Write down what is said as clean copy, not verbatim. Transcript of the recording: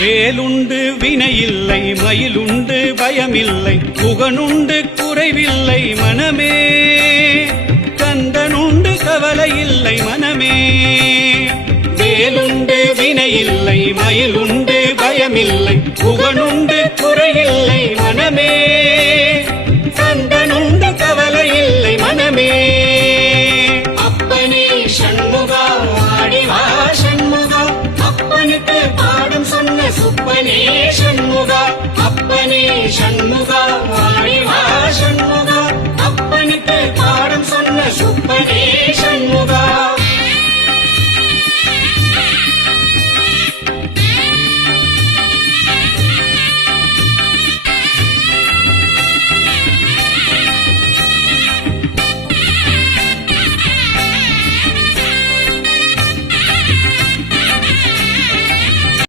வேலுண்டு வினையில்லை மயிலுண்டு பயமில்லை புகனுண்டு குறைவில்லை மனமே கந்தனுண்டு கவலையில்லை மனமே வேலுண்டு வினையில்லை மயிலுண்டு பயமில்லை புகனுண்டு குறையில்லை மனமே கந்தனுண்டு கவலையில்லை மனமே அப்பனே சண்முகா ஆடிவா சண்முகா அப்பனுக்கு பாடம் சொன்ன சுப்பனே சண்முகா அப்பனே சண்முகா ஆடிவா சண்முகா அப்பனுக்கு பாடம் சொன்ன சுப்பனே சண்முகா